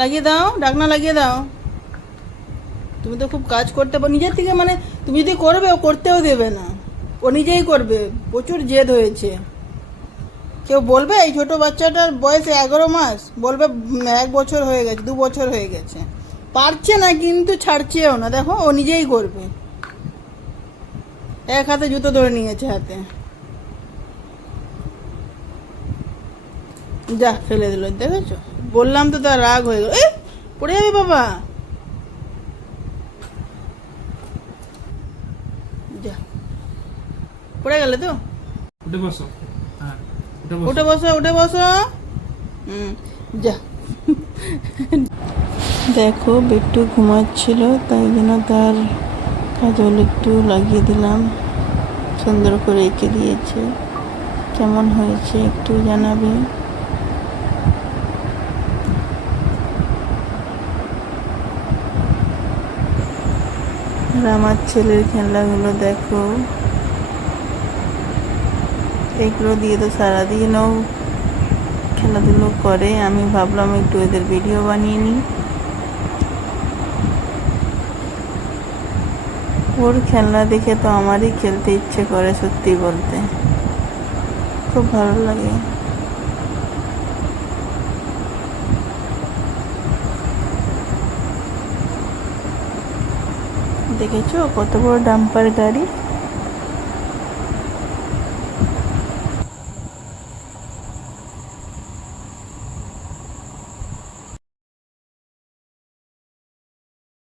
লাগিয়ে দাও, ঢাকনা লাগিয়ে দাও। তুমি তো খুব কাজ করতে পারো নিজের থেকে, মানে তুমি যদি করবে ও করতেও দেবে না, ও নিজেই করবে। প্রচুর জেদ হয়েছে। কেউ বলবে এই ছোট বাচ্চাটার বয়স 11 মাস, বলবে 1 বছর হয়ে গেছে, 2 বছর হয়ে গেছে। পারছে না কিন্তু ছাড়ছেও না, দেখো ও নিজেই করবে। এক হাতে জুতো ধরে নিয়েছে হাতে। যা ফেলে দিল, দেখেছো? বললাম তো, তার রাগ হয়ে গেল। পড়ে যাবে বাবা। যা, পড়ে গেলে তো। উঠে বসো। হ্যাঁ, উঠে বসো, উঠে বসো। হুম, যা। দেখো বিট্টু ঘুমাচ্ছিল, তাই জন্য তার কাজল একটু লাগিয়ে দিলাম, সুন্দর করে এঁকে দিয়েছে। কেমন হয়েছে একটু জানাবে। আর আমার ছেলের খেলনাগুলো দেখো, এগুলো দিয়ে তো সারাদিনও খেলাধুলো করে। আমি ভাবলাম একটু এদের ভিডিও বানিয়ে নিই। ওর খেলনা দেখে তো আমারই খেলতে ইচ্ছে করে, সত্যি বলতে খুব ভালো লাগে। দেখেছো কত বড় ডাম্পার গাড়ি।